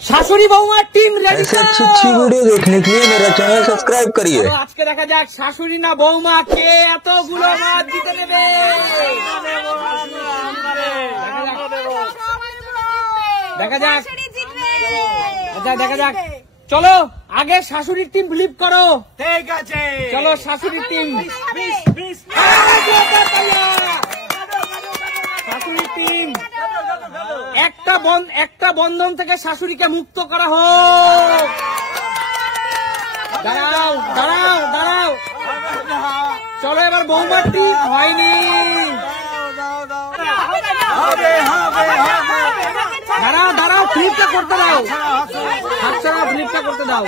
শাশুড়ি বৌমার team ready. ऐसे अच्छी वीडियो देखने के लिए मेरा चैनल सब्सक्राइब करिए। আজকে দেখা যাক শাশুড়ি না বৌমা কে এতগুলো মাছ জিতে নেবে। দেখা যাক আচ্ছা দেখা যাক। চলো আগে শাশুড়ির টিম ফ্লিপ করো। ঠিক আছে চলো শাশুড়ির টিম। শাশুড়ির টিম একটা বন্ধন থেকে শাশুড়িকে মুক্ত করা হোক। দাঁড়াও দাঁড়াও দাঁড়াও। চলো এবার বৌমার টিম হয়নি। দাঁড়াও দাঁড়াও ফ্লিপটা করতে দাও। আচ্ছা ফ্লিপটা করতে দাও।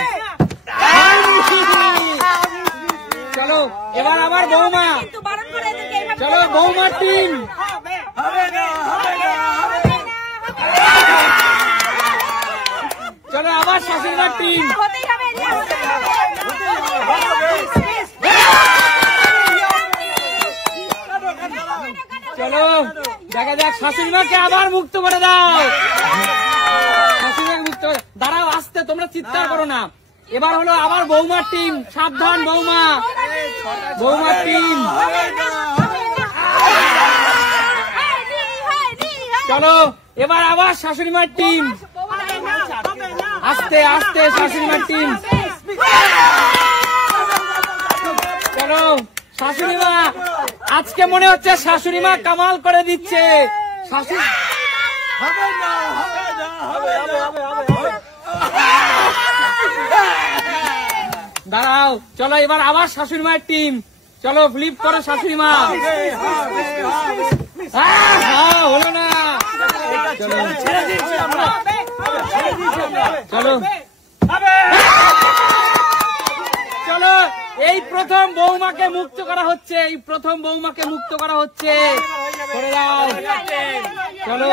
চলো এবার আবার বৌমা। চলো বৌমার টিম। চলো আবার শাশুড়িমার টিম। চলো দেখা যাক শাশুড়িমাকে আবার মুক্ত করে দাও। শাশুড়িমাকে মুক্ত করে দাঁড়াও আসতে, তোমরা চিৎকার করো না। এবার হলো আবার বৌমার টিম। সাবধান বৌমা। বৌমার টিম। চলো এবার আবার শাশুড়িমার টিম। আস্তে আস্তে শাশুড়িমার টিম। চলো শাশুড়িমা। আজকে মনে হচ্ছে শাশুড়িমা কামাল করে দিচ্ছে। দাঁড়াও চলো এবার আবার শাশুড়িমার টিম। চলো ফ্লিপ করো শাশুড়িমা। হলো না। চলো চলো এই প্রথম বৌমাকে মুক্ত করা হচ্ছে। এই প্রথম বৌমাকে মুক্ত করা হচ্ছে। করে দাও। চলো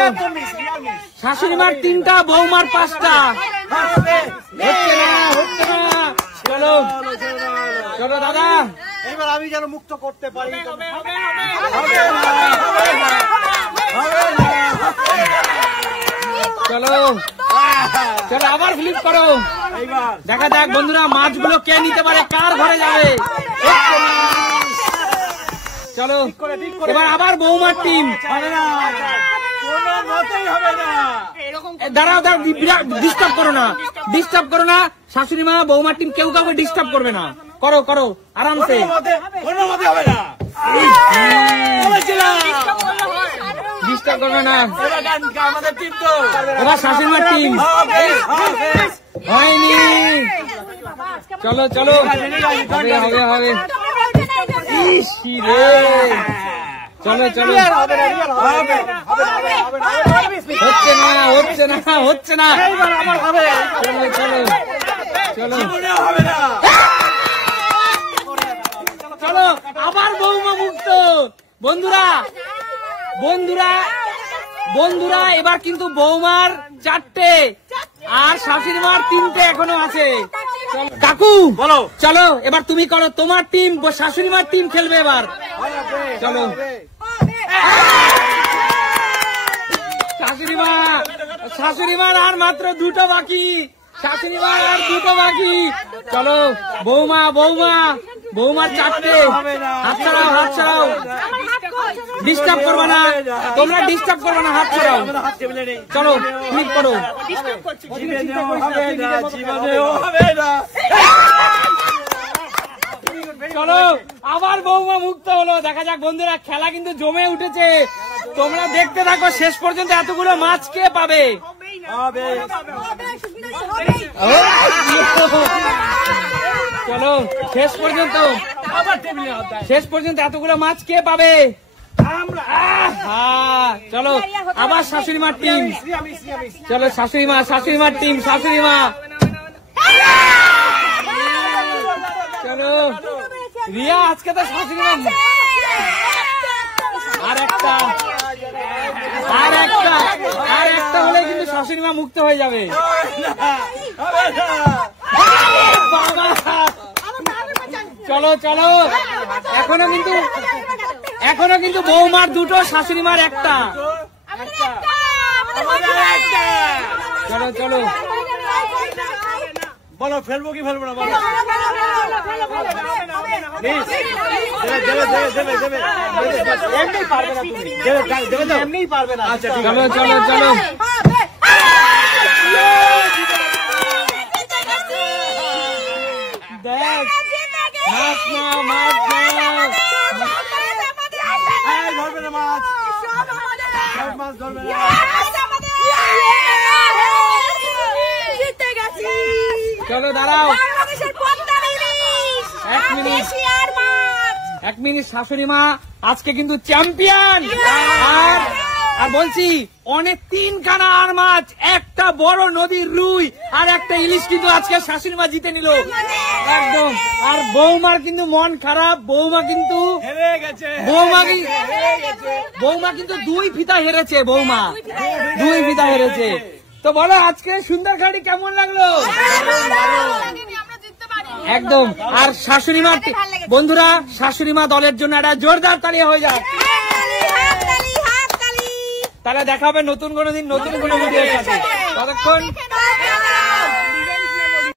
শাশুড়িমার 3টা বৌমার 5টা। হচ্ছে না হচ্ছে না। চলো চলো দাদা এবার আমি যেন মুক্ত করতে পারি। চলো চলো আবার ফ্লিপ করো। দেখা যাক বন্ধুরা মাছগুলো কে নিতে পারে, কার ঘরে যাবে। চলো এবার আবার বৌমার টিম। দাঁড়াও দাঁড়াও ডিস্টার্ব করো না। ডিস্টার্ব করো না। শাশুড়ি মা বৌমার টিম কেউ কাউকে ডিস্টার্ব করবে না। করো করো আরামসে। ডিস্টার্ব করবে না। এবার শাশুড়িমার টিম হয়নি। চলো চলো হবে হবে হবে। চলো চলো হচ্ছে না হচ্ছে না হচ্ছে না। চলো চলো চলো চলো আবার বৌমা মুক্ত। বন্ধুরা বন্ধুরা বন্ধুরা এবার কিন্তু বৌমার 4টে আর শাশুড়িমার 3টে এখনো আছে। কাকু বলো। চলো এবার তুমি করো। তোমার টিম শাশুড়িমার টিম খেলবে এবার। চলো শাশুড়িমা। শাশুড়িমার আর মাত্র 2টো বাকি। শাশুড়িমার আর 2টো বাকি। চলো বৌমা বৌমা বৌমার 4টে। হাত ছাড়াও হাত ছাড়াও। ডিস্টার্ব করবে না তোমরা। ডিস্টার্ব করবে না। হাত ছাড়াও। চলো ক্লিক করো। চলো আবার বৌমা মুক্ত হলো। দেখা যাক বন্ধুরা খেলা কিন্তু জমে উঠেছে। তোমরা দেখতে থাকো শেষ পর্যন্ত এতগুলো মাছ কে পাবে। চলো শেষ পর্যন্ত এতগুলো মাছ কে পাবে। চলো আবার শাশুড়িমার টিম। চলো শাশুড়িমা শাশুড়িমার টিম। শাশুড়িমা চলো রিয়া আজকে তো শাশুড়িমা। আর একটা হলে কিন্তু শাশুড়িমা মুক্ত হয়ে যাবে। চলো চলো এখনো কিন্তু বৌমার 2টো শাশুড়িমার 1টা। চলো চলো বলো ফেলবো কি ফেলবো না বলো এমনি পারবে না তুমি দেবে তো এমনি পারবে না আচ্ছা ঠিক আছে চলো চলো চলো দেখ মাছ নাও মাছ নাও ধরবে না মাছ মাছ ধরবে না চলো দাঁড়াও এক মিনিট শাশুড়ি মা আজকে কিন্তু চ্যাম্পিয়ন আর বলছি অনেক 3 খানা আর মাছ একটা বড় নদীর রুই আর একটা ইলিশ কিন্তু আজকে শাশুড়ি মা জিতে নিল একদম। আর বৌমার কিন্তু মন খারাপ, বৌমা কিন্তু হেরে গেছে বৌমা কিন্তু 2 ফিতা হেরেছে, বৌমা 2 ফিতা হেরেছে। তো বলো আজকে সুন্দরখাড়ি কেমন লাগলো? একদম। আর শাশুড়ি মা বন্ধুরা শাশুড়ি মা দলের জন্য একটা জোরদার তালি হয়ে যাক। তাহলে দেখা হবে নতুন কোনো দিন নতুন কোনো ভিডিওর সাথে। ততক্ষণ